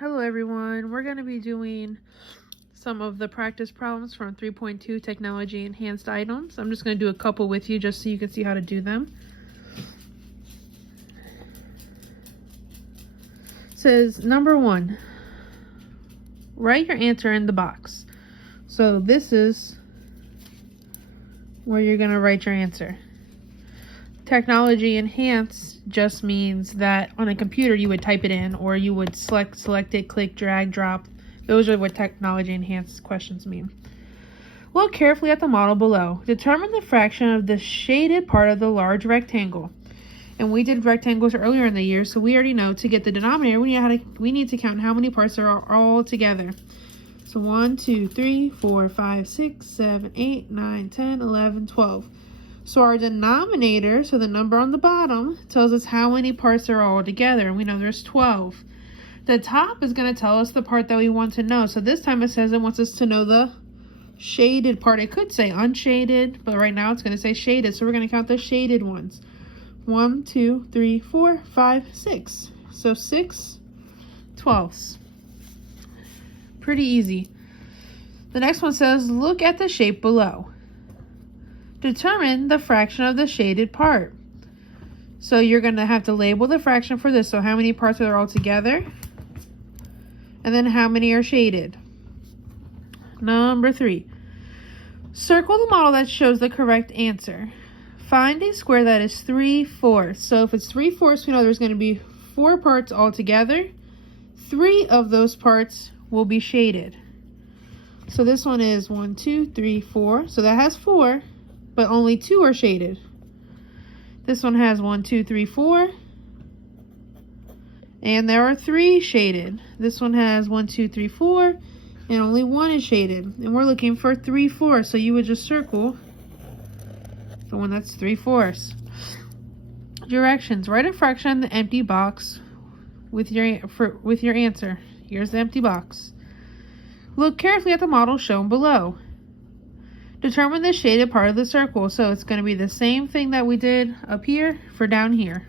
Hello everyone, we're going to be doing some of the practice problems from 3.2 Technology Enhanced Items. I'm just going to do a couple with you just so you can see how to do them. It says number 1, write your answer in the box. So this is where you're going to write your answer. Technology enhanced just means that on a computer you would type it in, or you would select it, click, drag, drop. Those are what technology enhanced questions mean. Look carefully at the model below. Determine the fraction of the shaded part of the large rectangle. And we did rectangles earlier in the year, so we already know to get the denominator, we need to count how many parts are all together. So 1, 2, 3, 4, 5, 6, 7, 8, 9, 10, 11, 12. So our denominator, so the number on the bottom, tells us how many parts are all together, and we know there's 12. The top is going to tell us the part that we want to know. So this time it says it wants us to know the shaded part. It could say unshaded, but right now it's going to say shaded, so we're going to count the shaded ones. 1, 2, 3, 4, 5, 6. So 6/12. Pretty easy. The next one says, look at the shape below. Determine the fraction of the shaded part. So you're going to have to label the fraction for this. So how many parts are all together? And then how many are shaded? Number 3. Circle the model that shows the correct answer. Find a square that is 3/4. So if it's 3/4, we know there's going to be 4 parts all together. 3 of those parts will be shaded. So this one is 1, 2, 3, 4. So that has 4. But only 2 are shaded. This one has 1, 2, 3, 4. And there are 3 shaded. This one has 1, 2, 3, 4. And only 1 is shaded. And we're looking for 3/4. So you would just circle the one that's 3/4. Directions. Write a fraction in the empty box with your answer. Here's the empty box. Look carefully at the model shown below. Determine the shaded part of the circle. So it's going to be the same thing that we did up here for down here.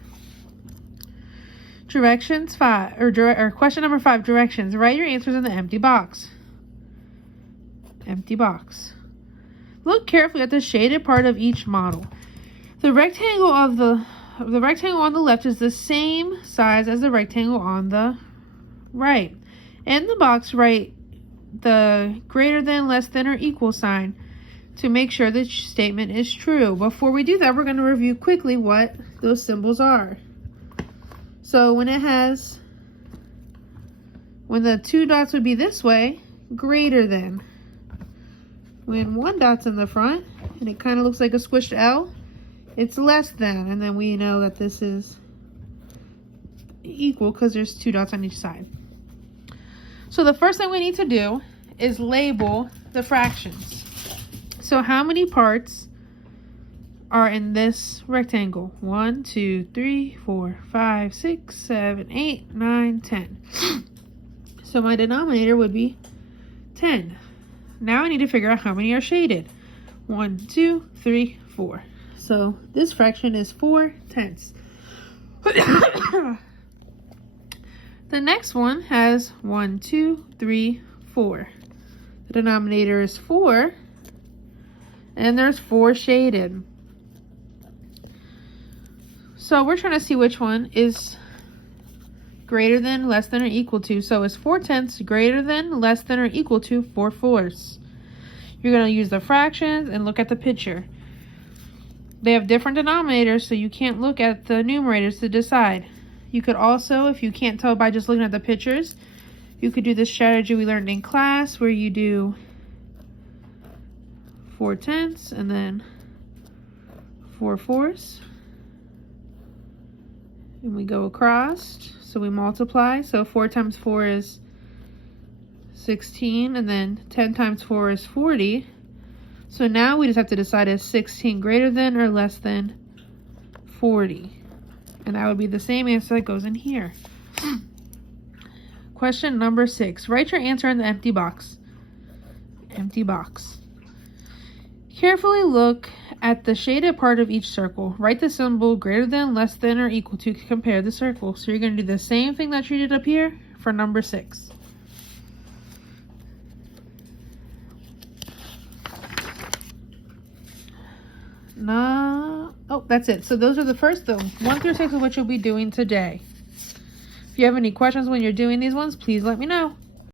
Directions 5, or question number 5, directions. Write your answers in the empty box. Empty box. Look carefully at the shaded part of each model. The rectangle of the rectangle on the left is the same size as the rectangle on the right. In the box, write the greater than, less than, or equal sign to make sure the statement is true. Before we do that, we're going to review quickly what those symbols are. So when the 2 dots would be this way, greater than. When 1 dot's in the front and it kind of looks like a squished L, it's less than. And then we know that this is equal because there's 2 dots on each side. So the first thing we need to do is label the fractions. So how many parts are in this rectangle? 1, 2, 3, 4, 5, 6, 7, 8, 9, 10. So my denominator would be 10. Now I need to figure out how many are shaded. 1, 2, 3, 4. So this fraction is 4/10. The next one has 1, 2, 3, 4. The denominator is 4. And there's 4 shaded. So we're trying to see which one is greater than, less than, or equal to. So is 4/10 greater than, less than, or equal to 4/4? You're going to use the fractions and look at the picture. They have different denominators, so you can't look at the numerators to decide. You could also, if you can't tell by just looking at the pictures, you could do the strategy we learned in class where you do 4/10 and then 4/4. And we go across, so we multiply. So 4 times 4 is 16, and then 10 times 4 is 40. So now we just have to decide, is 16 greater than or less than 40? And that would be the same answer that goes in here. Question number 6. Write your answer in the empty box. Empty box. Carefully look at the shaded part of each circle. Write the symbol greater than, less than, or equal to compare the circles. So you're going to do the same thing that you did up here for number 6. Oh, that's it. So those are the first, 1 through 6 is what you'll be doing today. If you have any questions when you're doing these ones, please let me know.